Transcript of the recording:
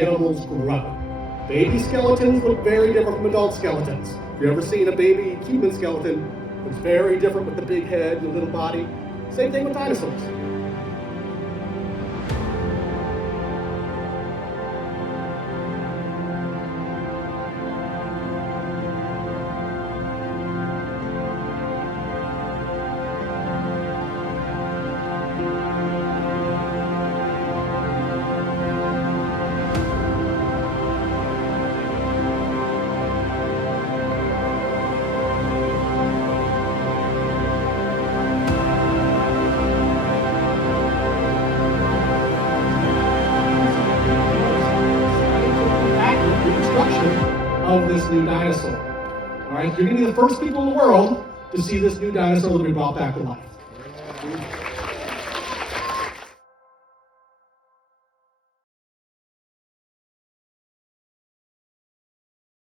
animals grow. Baby skeletons look very different from adult skeletons. If you've ever seen a baby human skeleton, it's very different with the big head and the little body. Same thing with dinosaurs. Of this new dinosaur. All right, you're going to be the first people in the world to see this new dinosaur that we brought back to life.